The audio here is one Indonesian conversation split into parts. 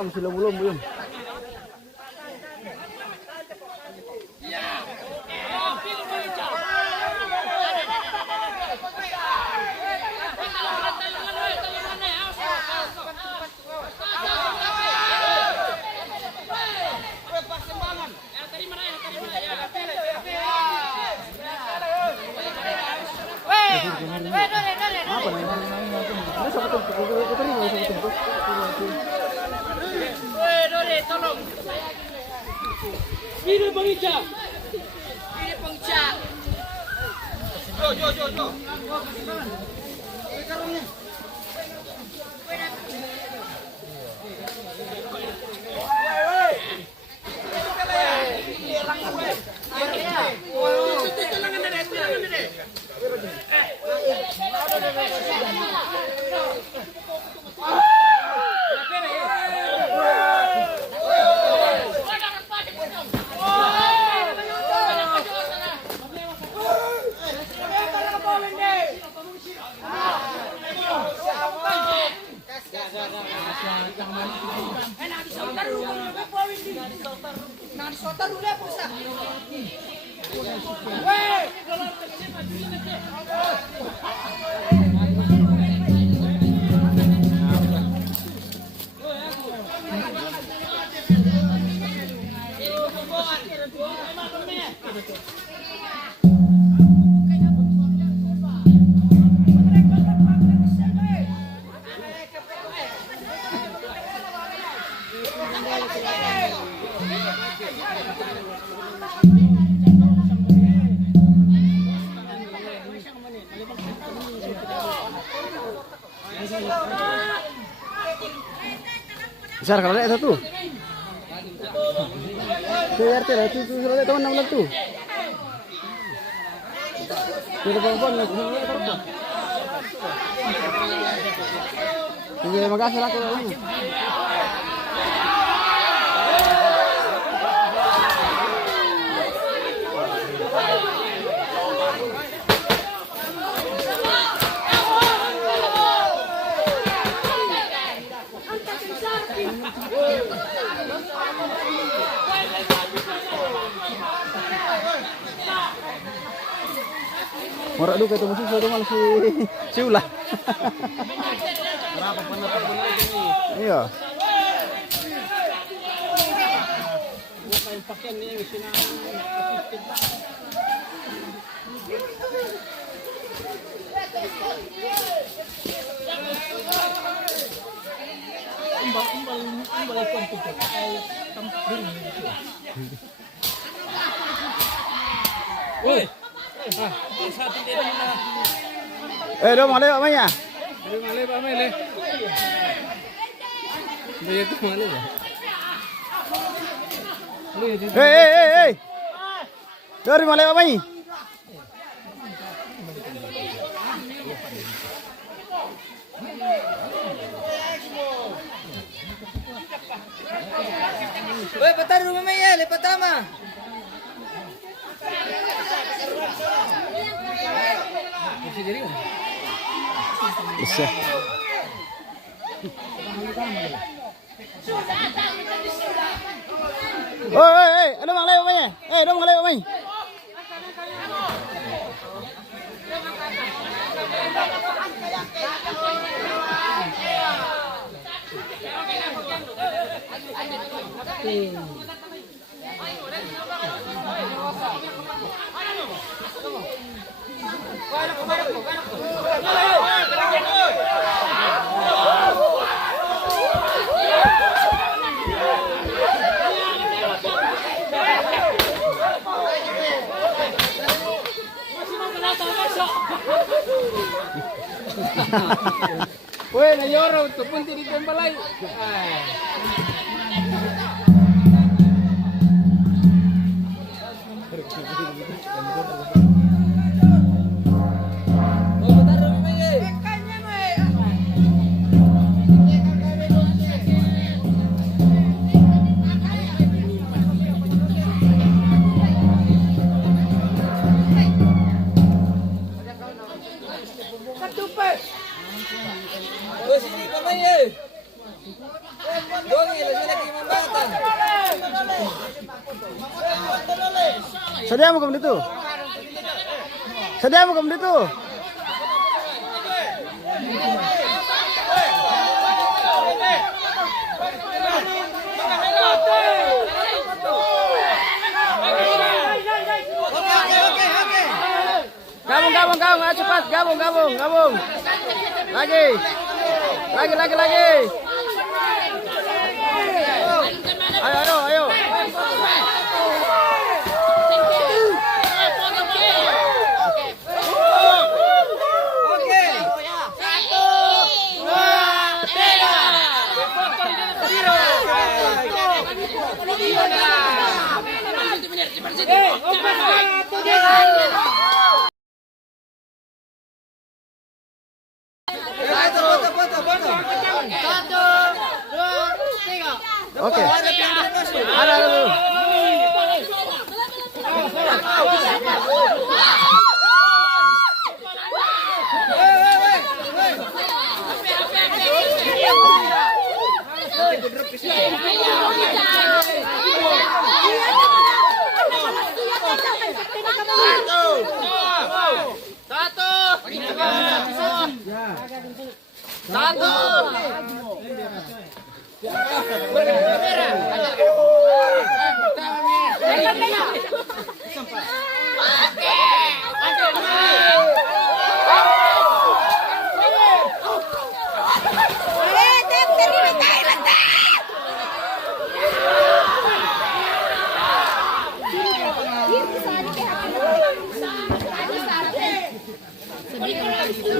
masih lumbu-lumbu yun. Ini Bang Ica. Ini Bang Ica. Jo. Besar kalau ada satu. Biar tidak itu sudah teman enam tu. Tidak bang. Terima kasih lah kalau ini. Morak dulu itu musuh sudah malu si ulah. Berapa penonton lagi nih? Iya. Bukan pakaian nih yang sini. Umbal ikon tuh. Tampil gitu. Woi. Dong malay Pak Maya. Malay Pak Maya. Dia itu malay ya. Hei. Dari malay Pak Maya. Woi, patar rumah Maya, lepas tama. Bisa. Ada bang lewat mana? Dong lewat mana? Woi, na yoro tu pun tidak tembalai. Sini kau main. Dong Sediamu kamu dito. Sediamu kamu dito. Gabung, ayo cepat, gabung. Lagi. Ayo. Oke. Ada dulu.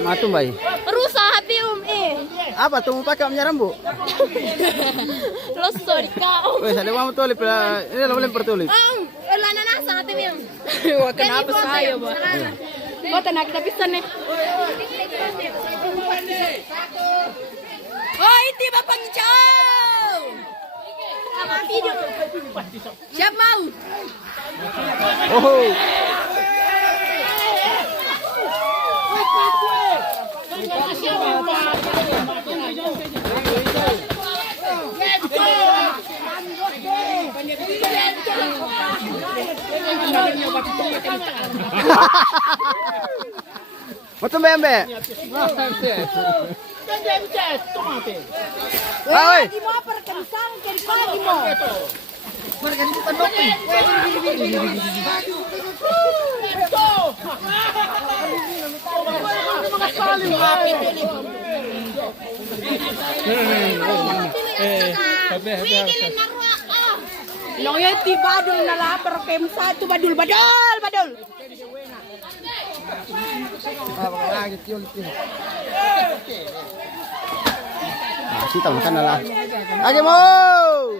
Matum bayi. Rusak hati Apa tuh mau pakai minyak rambu? Lo sorry kau. Wes, ada mau tulip lah. Ini lo boleh pertulip. Lana nasa hati mim. Wah, kenapa saya, Pak? Oh, tenang kita bisa nih. Oh, itu Bapak Ngicau. Sama video. Siap mau? Oh. Betul Mbak. Oi. Noya ti badul na lapar kem satu badul. Kita makan lah. Lagi mau.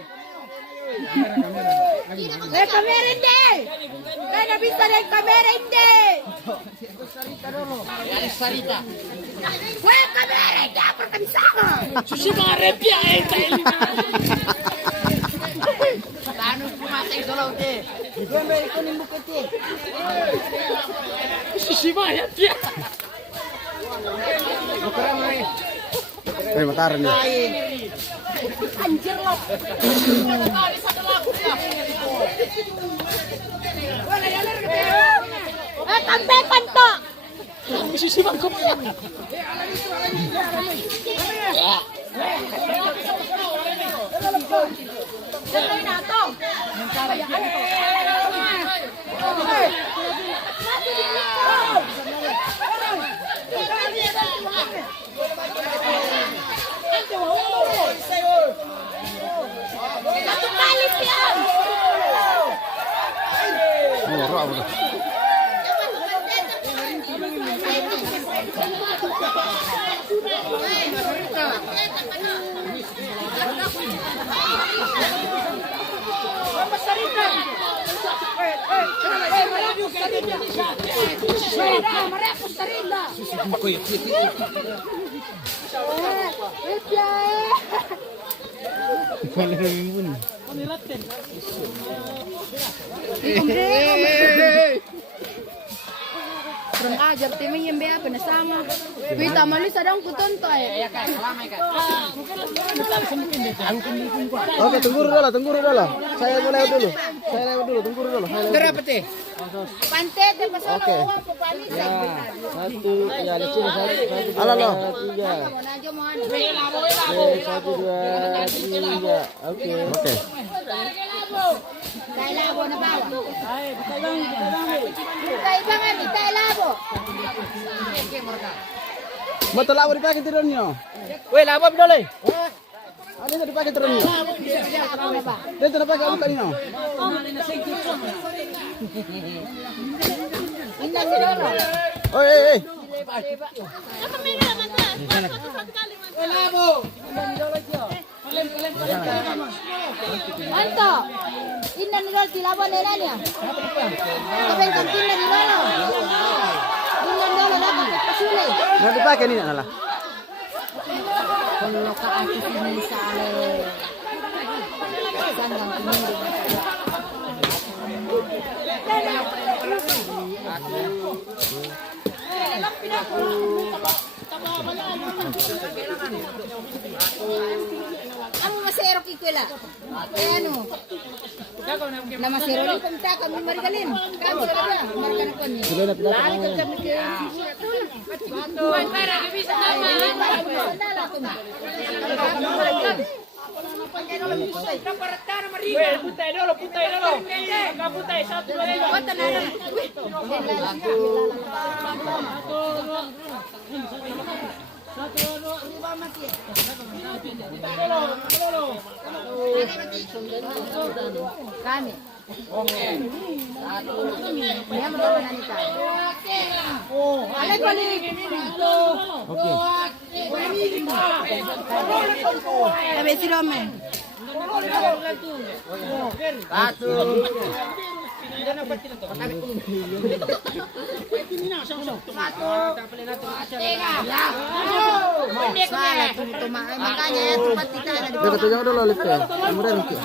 Kamera hindi. Kaya bisa na kamera hindi. Weh, kamera hindi. Apar kami saka. Susi mga repya tayo. Susi mga repya. Mataran nih. Anjir lo. Kampekan to. Susi mga kopya. Satu kali pian. Murah udah. jar timing yang bea penasama. Kita malis ada aku tonton ya. Oke, tunggu dulu lah. Saya mau lewat dulu. Tunggu dulu. Berapa teh? Pantai te pasal Oke. ya. Satu, ya ada sini satu. Halo, lo. Tiga. Satu, dua, tiga. Oke. Tay labo na bawa. Tay bangan ni tay labo. Betul labo dipakai turun nyo. Weh, labo dulu. Ada yang dipakai turun nyo. Dia tidak pakai bukan nyo. Inna ni lolo. Oi. Anto. Inna ni lolo tilabo nena niya. Kapeng kantin na ni lolo. Inna ni lolo dapat pasuli. Nggak dipakai nih lah. Kalau ka aku sini sale. Sanggang kumindi. Ang masero kikwela. Ano? Na masero ni kumta kami marigalin. Kami sa labas. Marigalin ko ni. Sudah tidak Lari ka kami ke. Buat para bisa nama. Weh, putay dulu. Putay, satu lagi. Kami. Dia merupakan kita. Alek balik. Oke. Tapi si Rome. Satu. Salah tuh makanya ya tempat kita ada di Dia ketujuh dulu lihat ya. Kemudian nanti.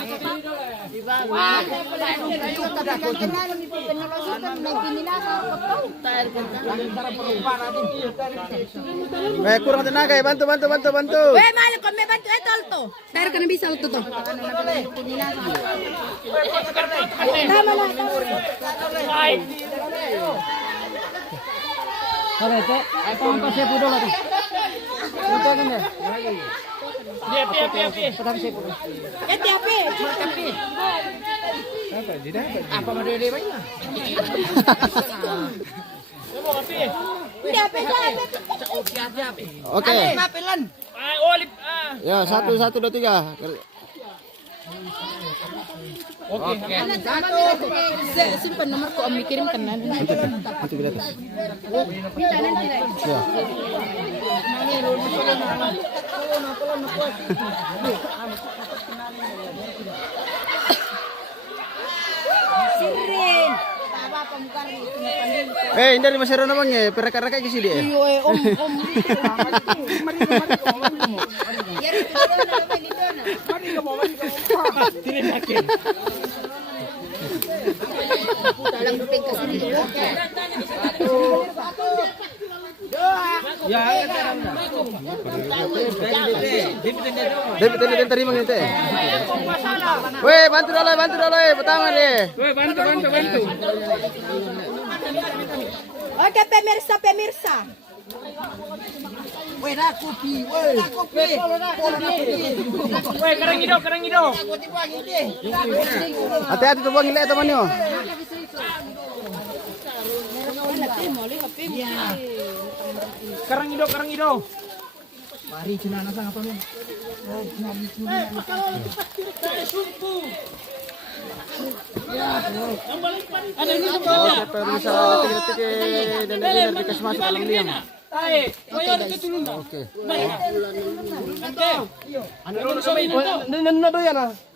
Baik, kurang tenaga ya, bantu. Weh, malu kami bantu etol to. Saya kan bisa to to. Tama na. Kalau itu, apa angkat saya dulu lagi. Betul kan ya? Api. Eti ape? Apa mau dia banyak? Hindi ape sa ape. Oke. Mapelan. Olip. Ya, 1, 2, 3. Oke. Simpan nomor ko, Om kirimkan na. Nanti kita tes. Ya. Sirin. Taba pamukar ni. Hindi dari Mas Heron bang ya, pereka-reka ke sini ya. Om. Yari dito na dito na. Talang duping kasi dito. Dapat terima gitu. Weh, bantu dulu, pertama deh. Weh, bantu. Oke, pemirsa. Weh, kerang hidung. Hati-hati tuh bang, lihat temannya. Kerang hidung. Mari cina nasa apa nih? Oke, pemirsa, detik-detik dan dikasih masuk dalam liang. Oke.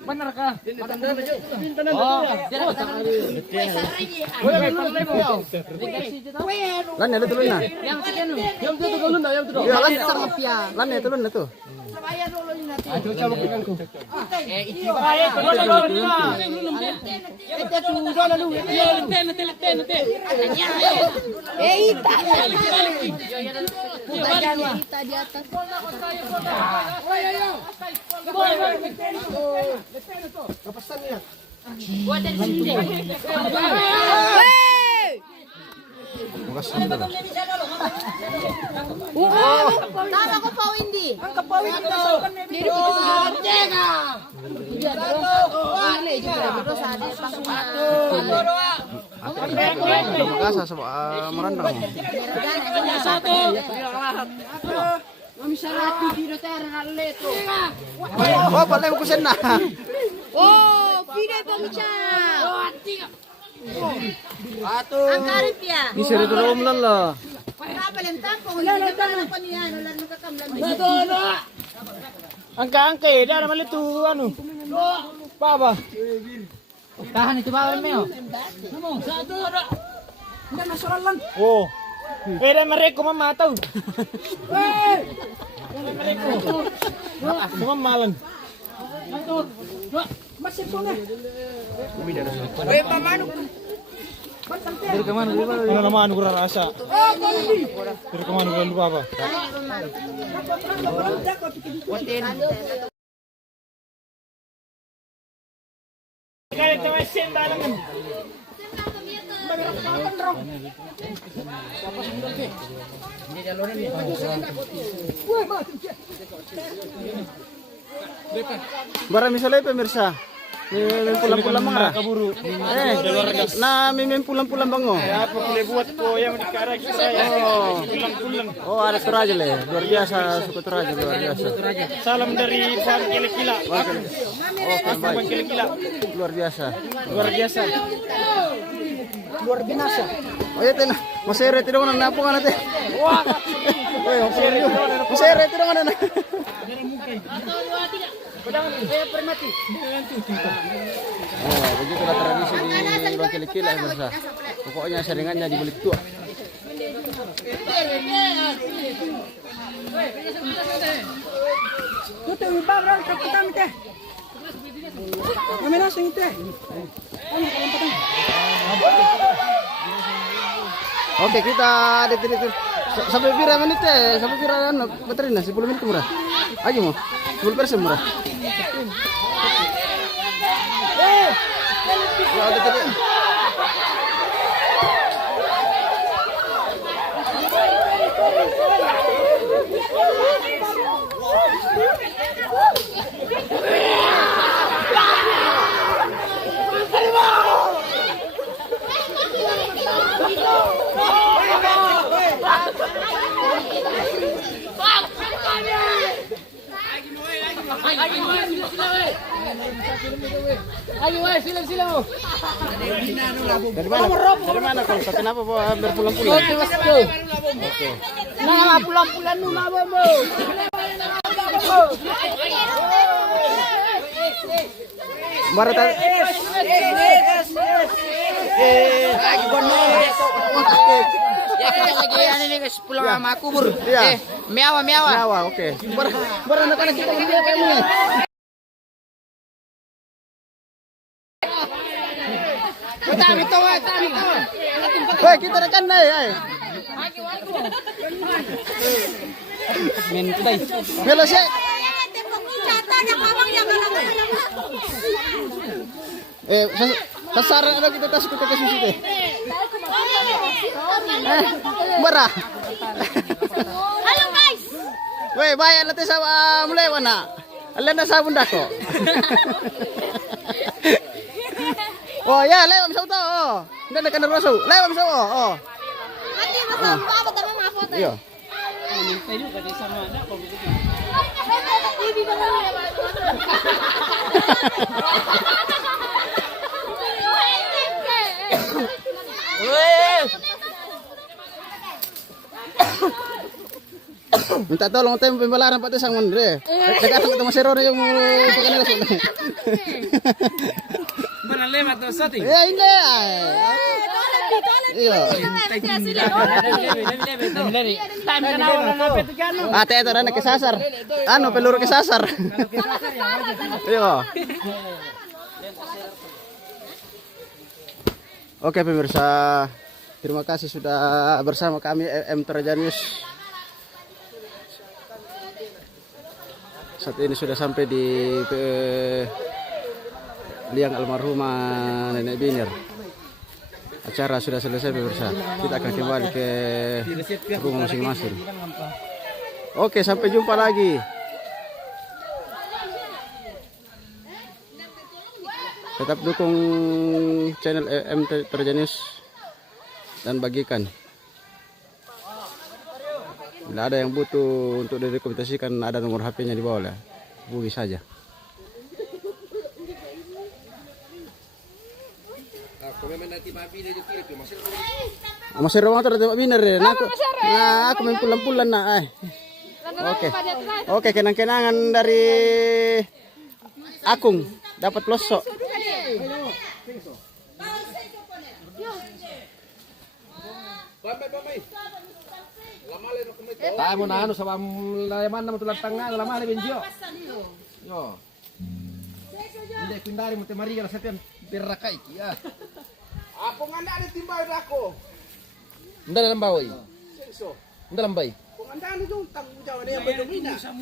Bener kah? Lan ya tulun na. Yang itu dulu. Ya, lan ya tulun na tuh. Coba pegang ku. Ay, tulungan mo lima. Ita. Ita di atas. Tama ko pa Windy. Ang kapawin kita sa kanila. Makasa sa marandang. Oh, palay mo kusen na. Oh, Fide Pamicha. Ang karipya. Di sira dulu umlala. Kapalentang ko, hindi na pa niya, wala nang kakamlan. Angka-angka eh, dah naman ito, ano? Baba. Tahan itu bawah meo. Oh. Pwede mareko mamataw. Mamalan. Dari kemana? Ano naman ko rasa? Dari kemana ko lupa ba? Kaya ito ay senda lang. Barang misalnya pemirsa. Mimim pulang-pulang mga Kaburu. mimim pulang-pulang bango. Ya, boleh buat po yang di Karagi saya. Pulang-pulang. Oh, ada Toraja le. Luar biasa suku Toraja, luar biasa. Salam dari Bang Kila-Kila. Oke, Bang baik. Kila-Kila. Luar biasa. Luar biasa. Luar biasa. Oh, ya tena. Masere tidak mana napungan natin. Wah. Masere tidak mana na. Oh, begitulah tradisi di Luar Kila-Kila ya, pemirsa. Pokoknya seringannya di balik tua. Oke, kita detik sampai berapa menit ya? Sampai berapa baterai nah? 10 menit murah. Aja mau 10% murah. Ya, detik. Dari mana kalau kenapa berpulang-pulang? Oke. Nah, pulang-pulang nuna bobo. Marata. Lagi bono. Ya kita lagi ini guys pulang sama aku bur. Iya. Meawa. Nyawa, oke. Anak-anak kita lihat kamu. Woi, kita rekan nih, Men today. Belo sih. Sasaran ada kita tas kita kasih situ. Murah. Halo guys. Woi, bayar nanti sama mulai mana? Alam na sabun dako. Oh ya, lewat misal tau. Oh, nggak ada kena rasu. Lewat misal oh. Nanti masa apa teman mau foto? Iya. Minta tolong tayo pembalaran pati sang Andre. Nagkatang ito masero na yung pagkanila sa ulit. Manalema to sati. Eh, hindi. Iya. Time ka na wala na peto ka no. Ate ito na kesasar. Ano peluru kesasar. Iya. Oke pemirsa, terima kasih sudah bersama kami M Trajanius. Saat ini sudah sampai di liang almarhumah Nenek Biner. Acara sudah selesai pemirsa. Kita akan kembali ke rumah masing-masing. Oke, sampai jumpa lagi. Tetap dukung channel M Trajanius dan bagikan. Bila ada yang butuh untuk direkomendasikan, ada nomor HP-nya di bawah lah. Hubungi saja. Masih rumah tuh tembak biner deh. Aku main pulang-pulang nak. Oke, kenang-kenangan dari Akung dapat pelosok. Tayo mo na ano sa layaman na matulang tanga, laman na benjo. Yo. Hindi, kundari mo te Maria na sapian berrakai kia. Ako nga na timbay na ako. Hindi na lambay. Hindi lambay. Kung andaan yung tanggung jawab niya,